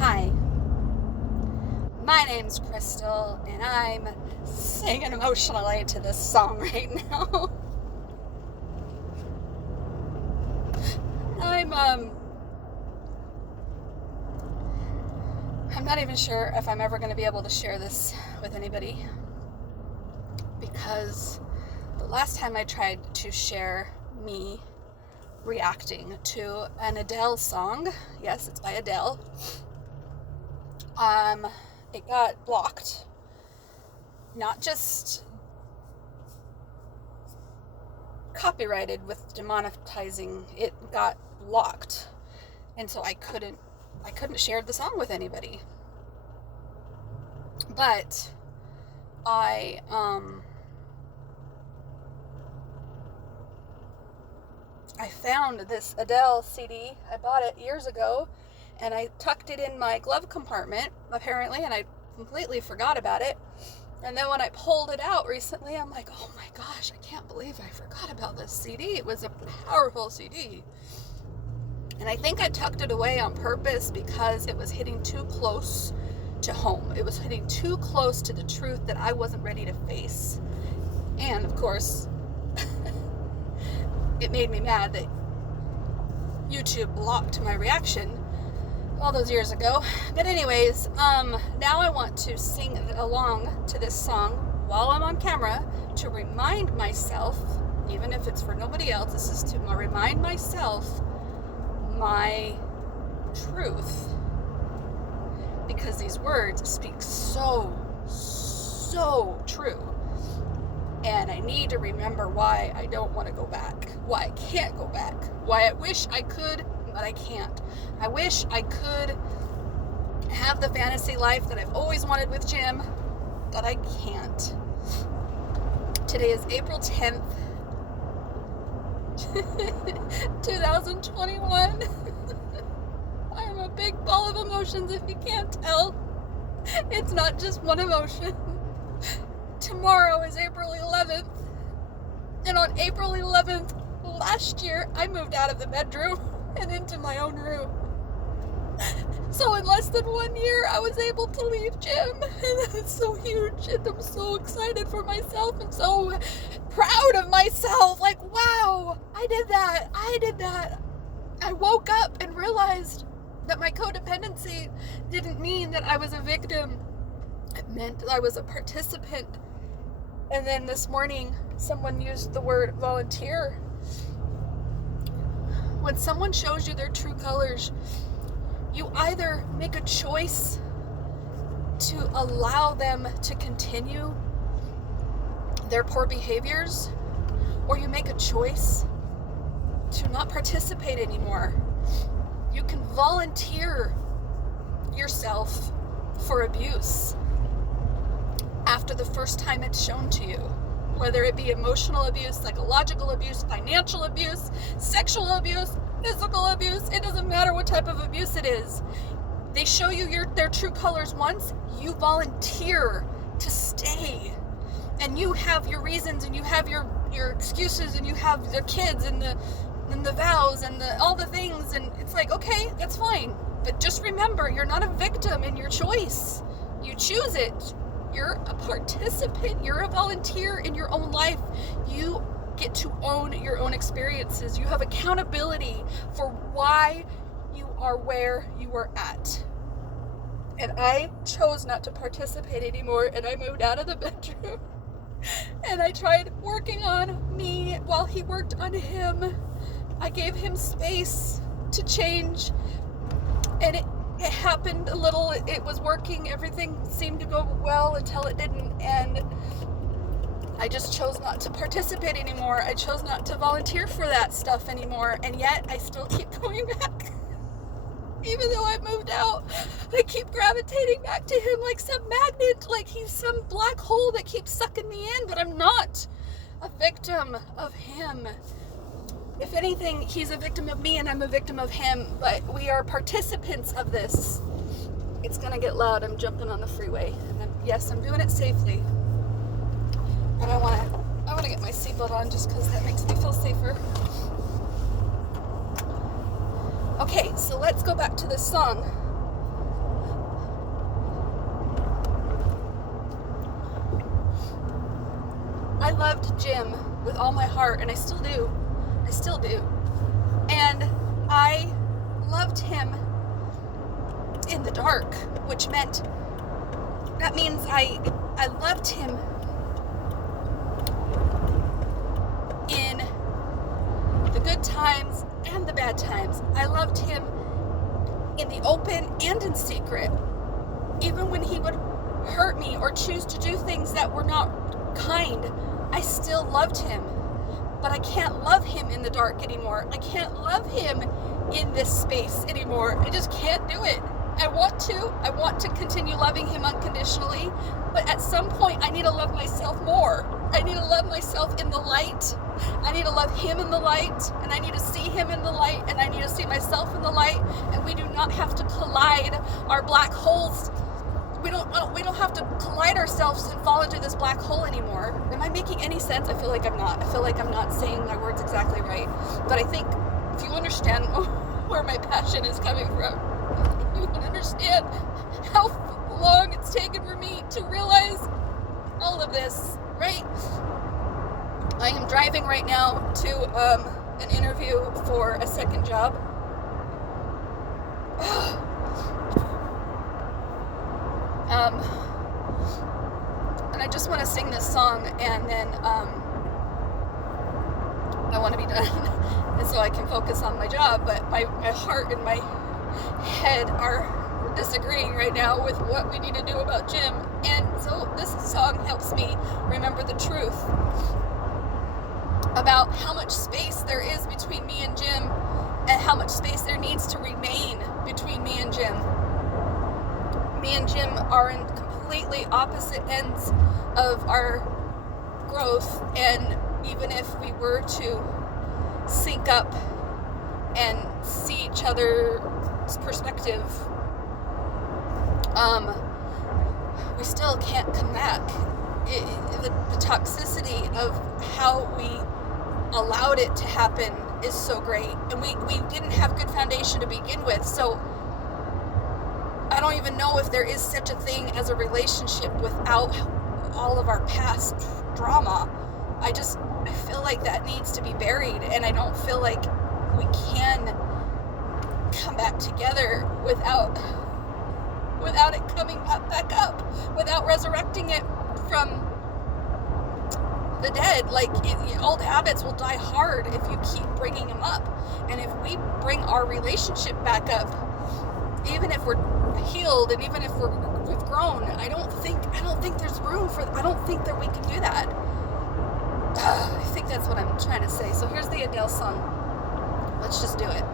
Hi, my name's Crystal, and I'm singing emotionally to this song right now. I'm not even sure if I'm ever going to be able to share this with anybody, because the last time I tried to share me reacting to an Adele song, yes, it's by Adele, it got blocked. Not just copyrighted with demonetizing, it got blocked, and so I couldn't share the song with anybody. But I found this Adele CD. I bought it years ago, and I tucked it in my glove compartment, apparently, and I completely forgot about it. And then when I pulled it out recently, I'm like, oh my gosh, I can't believe I forgot about this CD. It was a powerful CD. And I think I tucked it away on purpose because it was hitting too close to home. It was hitting too close to the truth that I wasn't ready to face. And of course, it made me mad that YouTube blocked my reaction all those years ago. But anyways, now I want to sing along to this song while I'm on camera to remind myself, even if it's for nobody else, this is to remind myself my truth, because these words speak so true, and I need to remember why I don't want to go back, why I can't go back, why I wish I could, but I can't. I wish I could have the fantasy life that I've always wanted with Jim, but I can't. Today is April 10th, 2021. I'm a big ball of emotions, if you can't tell. It's not just one emotion. Tomorrow is April 11th, and on April 11th last year, I moved out of the bedroom and into my own room. So in less than 1 year, I was able to leave Jim, and that's so huge, and I'm so excited for myself and so proud of myself. Like, wow, I did that. I woke up and realized that my codependency didn't mean that I was a victim. It meant that I was a participant. And then this morning, someone used the word volunteer. When someone shows you their true colors, you either make a choice to allow them to continue their poor behaviors, or you make a choice to not participate anymore. You can volunteer yourself for abuse after the first time it's shown to you, whether it be emotional abuse, psychological abuse, financial abuse, sexual abuse, physical abuse. It doesn't matter what type of abuse it is. They show you their true colors once, you volunteer to stay, and you have your reasons, and you have your excuses, and you have the kids and the vows and all the things, and it's like, okay, that's fine, but just remember, you're not a victim in your choice. You choose it. You're a participant. You're a volunteer in your own life. You get to own your own experiences. You have accountability for why you are where you are at. And I chose not to participate anymore, and I moved out of the bedroom. And I tried working on me while he worked on him. I gave him space to change, and it happened a little. It was working. Everything seemed to go well until it didn't, and I just chose not to participate anymore. I chose not to volunteer for that stuff anymore, and yet I still keep going back. Even though I've moved out, I keep gravitating back to him like some magnet, like he's some black hole that keeps sucking me in, but I'm not a victim of him. If anything, he's a victim of me and I'm a victim of him, but we are participants of this. It's gonna get loud. I'm jumping on the freeway, and yes, I'm doing it safely. But I wanna get my seatbelt on just because that makes me feel safer. Okay, so let's go back to this song. loved Jim with all my heart, and I still do. And I loved him in the dark, which means I loved him in the good times and the bad times. I loved him in the open and in secret. Even when he would hurt me or choose to do things that were not kind, I still loved him. But I can't love him in the dark anymore. I can't love him in this space anymore. I just can't do it. I want to continue loving him unconditionally, but at some point I need to love myself more. I need to love myself in the light. I need to love him in the light, and I need to see him in the light, and I need to see myself in the light, and we do not have to collide our black holes. We don't have to collide ourselves and fall into this black hole anymore. Am I making any sense? I feel like I'm not. I feel like I'm not saying my words exactly right. But I think if you understand where my passion is coming from, you can understand how long it's taken for me to realize all of this, right? I am driving right now to an interview for a second job. And I just want to sing this song, and then I want to be done, and so I can focus on my job. But my heart and my head are disagreeing right now with what we need to do about Jim, and so this song helps me remember the truth about how much space there is between me and Jim, and how much space there needs to remain between me and Jim. Me and Jim are in completely opposite ends of our growth, and even if we were to sync up and see each other's perspective, we still can't come back. The toxicity of how we allowed it to happen is so great, and we didn't have good foundation to begin with, so I don't even know if there is such a thing as a relationship without all of our past drama. I feel like that needs to be buried, and I don't feel like we can come back together without it coming back up, without resurrecting it from the dead. Like, old habits will die hard if you keep bringing them up, and if we bring our relationship back up, even if we're healed and even if we've grown, I don't think there's room for. I don't think that we can do that. I think that's what I'm trying to say. So here's the Adele song. Let's just do it.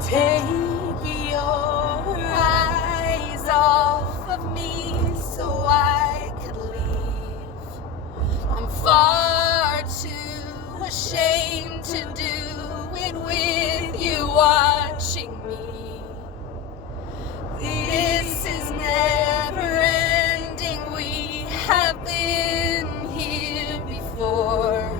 Take your eyes off of me so I could leave. I'm far too ashamed to do it with you watching me. This is never ending. We have been here before,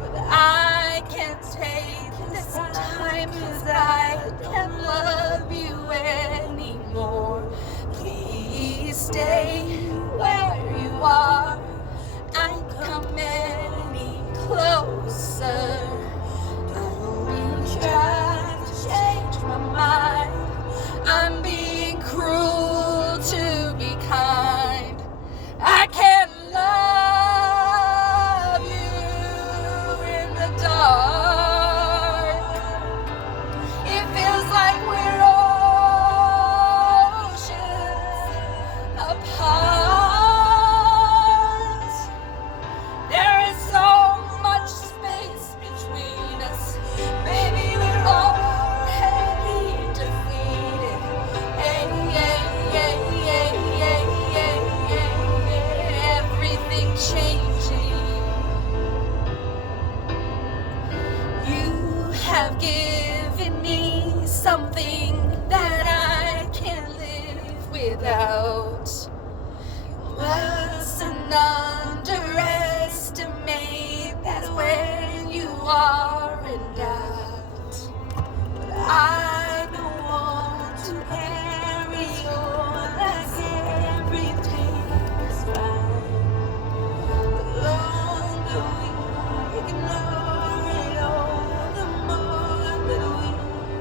but I can't take this time, 'cause I can't love you anymore. Please stay where you are. I ain't come any closer. Don't be trying to change my mind. I'm being cruel to be kind. I can't love you in the dark. It feels like we're oceans apart. There is so much space between us. Maybe we're already defeated. Everything changing. You have given me something that I can't live without. You mustn't underestimate that's when you are in doubt. But I don't want to carry on like everything is fine. The longer we ignore it all, the more that we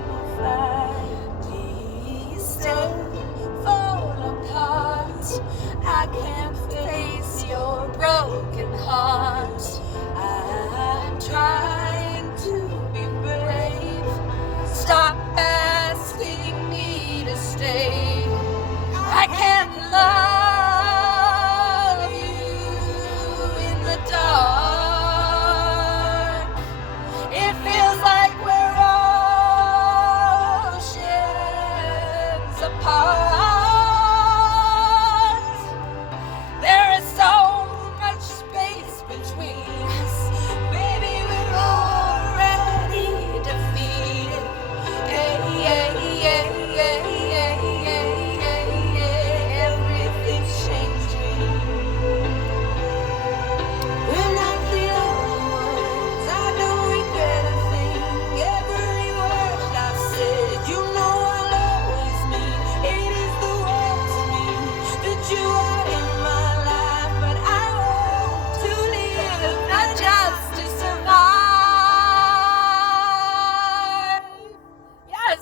will find. Please stay, fall apart. I can't face your broken heart. I'm trying to be brave. Stop asking me to stay. I can't love you in the dark. It feels like we're oceans apart. There is so much space between us. Baby, we're already defeated. Everything's changing. We're not the only ones. I don't regret a thing. Every word I've said, you know I'll always mean. It is the word to me that you are in my life, but I want to live, not just to survive. Yes,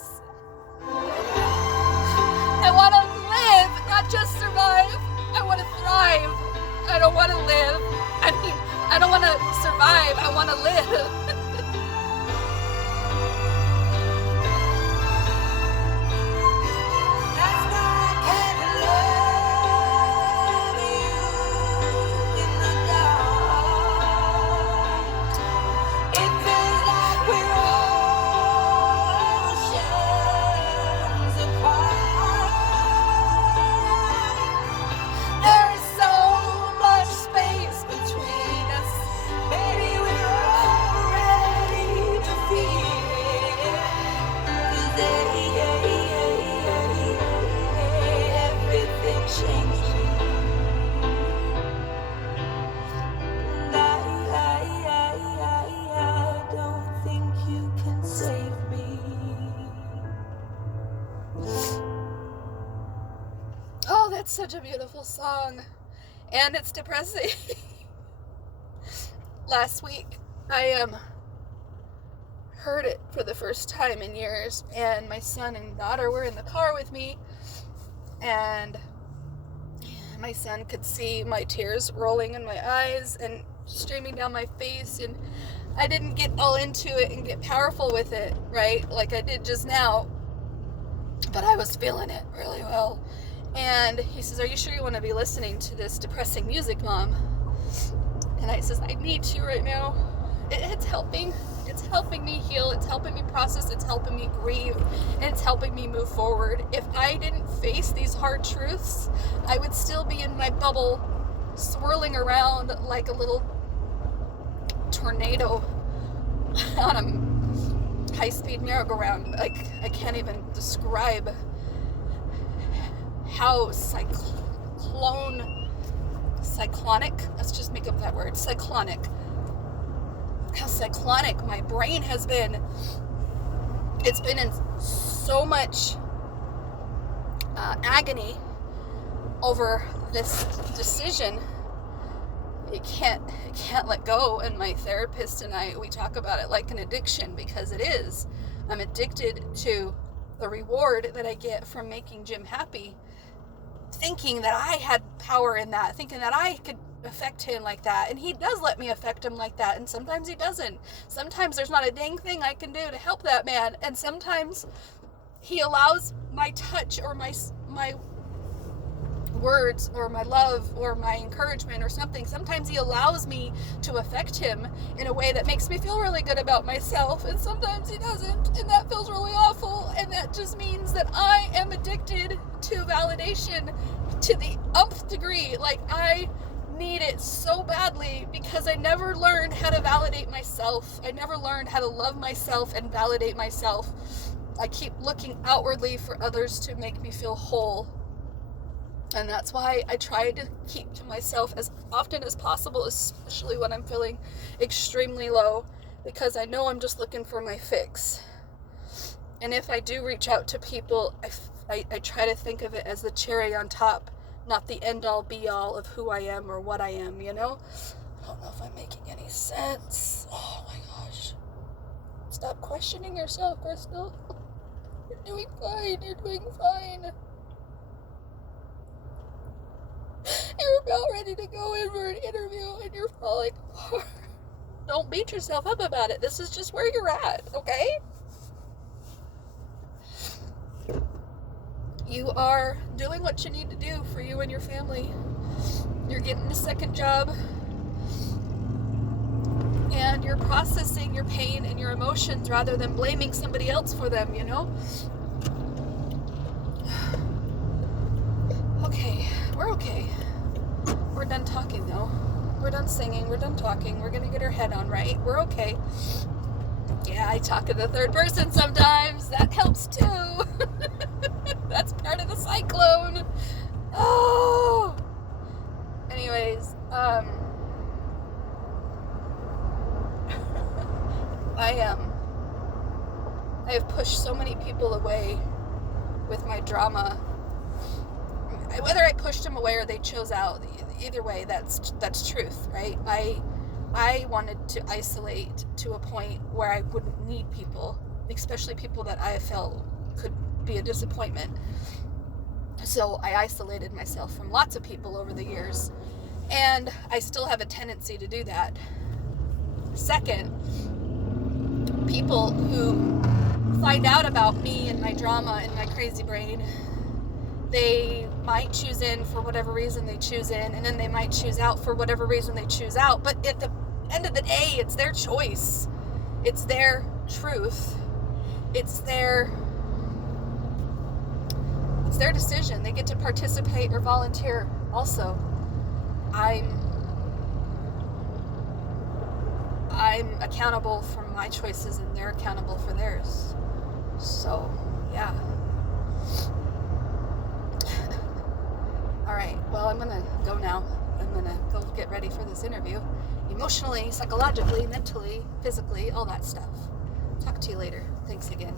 I want to live, not just survive. I want to thrive. I don't want to live. I don't want to survive. I want to live. That's why I can't love you in the dark. It feels like we're oceans apart. There is so much space between us. Baby, we're already defeated. 'Cause everything's changing. And I don't think you can save me. Oh, that's such a beautiful song. And it's depressing. Last week, I heard it for the first time in years, and my son and daughter were in the car with me, and my son could see my tears rolling in my eyes and streaming down my face, and I didn't get all into it and get powerful with it, right, like I did just now, but I was feeling it really well. And he says, "Are you sure you want to be listening to this depressing music, Mom?" And I says, "I need to right now. It's helping. It's helping me heal. It's helping me process. It's helping me grieve. And it's helping me move forward. If I didn't face these hard truths, I would still be in my bubble, swirling around like a little tornado on a high-speed merry-go-round. Like, I can't even describe how cyclonic, let's just make up that word, how cyclonic my brain has been. It's been in so much agony over this decision. It can't let go. And my therapist and we talk about it like an addiction, because it is. I'm addicted to the reward that I get from making Jim happy, thinking that I had power in that, thinking that I could affect him like that. And he does let me affect him like that, and sometimes he doesn't. Sometimes there's not a dang thing I can do to help that man, and sometimes he allows my touch or my words or my love or my encouragement or something. Sometimes he allows me to affect him in a way that makes me feel really good about myself, and sometimes he doesn't, and that feels really awful. And that just means that I am addicted to validation to the nth degree. Like, I need it so badly because I never learned how to validate myself. I never learned how to love myself and validate myself. I keep looking outwardly for others to make me feel whole. And that's why I try to keep to myself as often as possible, especially when I'm feeling extremely low, because I know I'm just looking for my fix. And if I do reach out to people, I try to think of it as the cherry on top, not the end-all be-all of who I am or what I am, you know? I don't know if I'm making any sense. Oh my gosh. Stop questioning yourself, Crystal. You're doing fine. You're doing fine. You're about ready to go in for an interview and you're falling apart. Don't beat yourself up about it. This is just where you're at, okay? You are doing what you need to do for you and your family. You're getting a second job. And you're processing your pain and your emotions rather than blaming somebody else for them, you know? Okay, we're okay. We're done talking though. We're done singing, we're done talking, we're gonna get our head on right. We're okay. Yeah, I talk in the third person sometimes. That helps too. That's part of the cyclone. Oh! Anyways, I have pushed so many people away with my drama. Whether I pushed them away or they chose out, either way, that's truth, right? I wanted to isolate to a point where I wouldn't need people, especially people that I felt could be a disappointment. So I isolated myself from lots of people over the years, and I still have a tendency to do that. Second, people who find out about me and my drama and my crazy brain, they might choose in for whatever reason they choose in, and then they might choose out for whatever reason they choose out. But at the end of the day, it's their choice. It's their truth. It's their decision. They get to participate or volunteer also. I'm accountable for my choices and they're accountable for theirs. So, yeah. All right, well, I'm gonna go now. I'm gonna go get ready for this interview. Emotionally, psychologically, mentally, physically, all that stuff. Talk to you later. Thanks again.